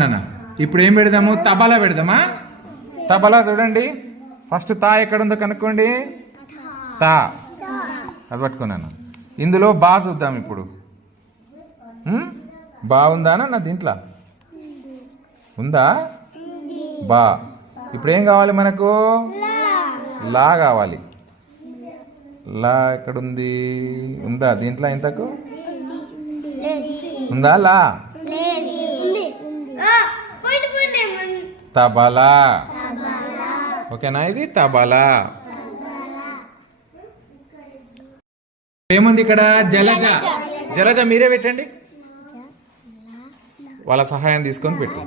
నాన్న ఇప్పుడు ఏం పెడదాము? తబలా పెడదామా? తబలా చూడండి, ఫస్ట్ తా ఎక్కడుందో కనుక్కోండి. తా అది పట్టుకున్నాను. ఇందులో బా చూద్దాం ఇప్పుడు. బాగుందా నా దీంట్లో? ఉందా బా? ఇప్పుడు ఏం కావాలి మనకు? లా కావాలి. లా ఎక్కడుంది? ఉందా దీంట్లో? ఇంతకు ఉందా లా? తబలా. ఓకేనా? ఇది తబలా. ఏముంది ఇక్కడ? జలజ. జలజ మీరే పెట్టండి, వాళ్ళ సహాయం తీసుకొని పెట్టు.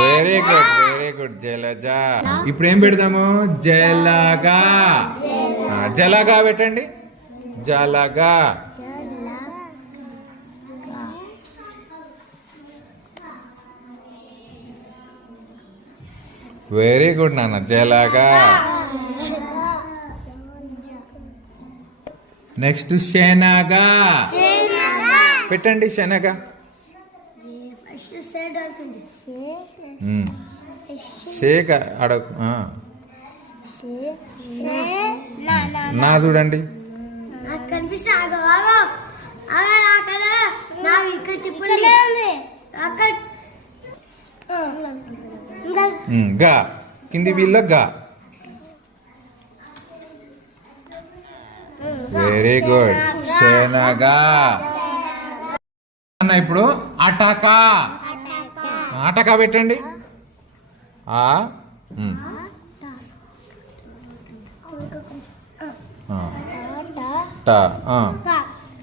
Very good, very good Jalaja. ఇప్పుడు ఏం పెడదాము? జలగా. జలగా పెట్టండి. జలగా. వెరీ గుడ్ నాన్న, జలగా. నెక్స్ట్ శనగా పెట్టండి. శనగ. షేక్ అడ నా చూడండి. గా కింది వీళ్ళ గా. Very good. శనగా. ఇప్పుడు అటకా. అటకా పెట్టండి.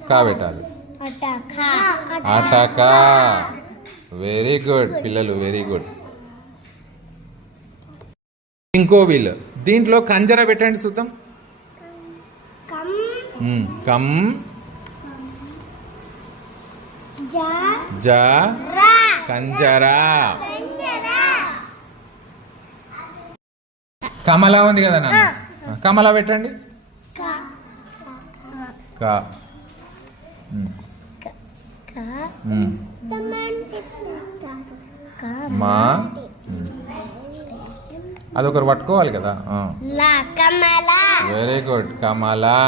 కా పెట్టాలి. అటకా. వెరీ గుడ్ పిల్లలు, వెరీ గుడ్. ఇంకో వీళ్ళు దీంట్లో కంజర పెట్టండి చూద్దాం. కమ్ జా కంజరా. కమలా ఉంది కదా నాన్న, కమలా పెట్టండి. కా. మా అదొకరు పట్టుకోవాలి కదా. వెరీ గుడ్ కమలా.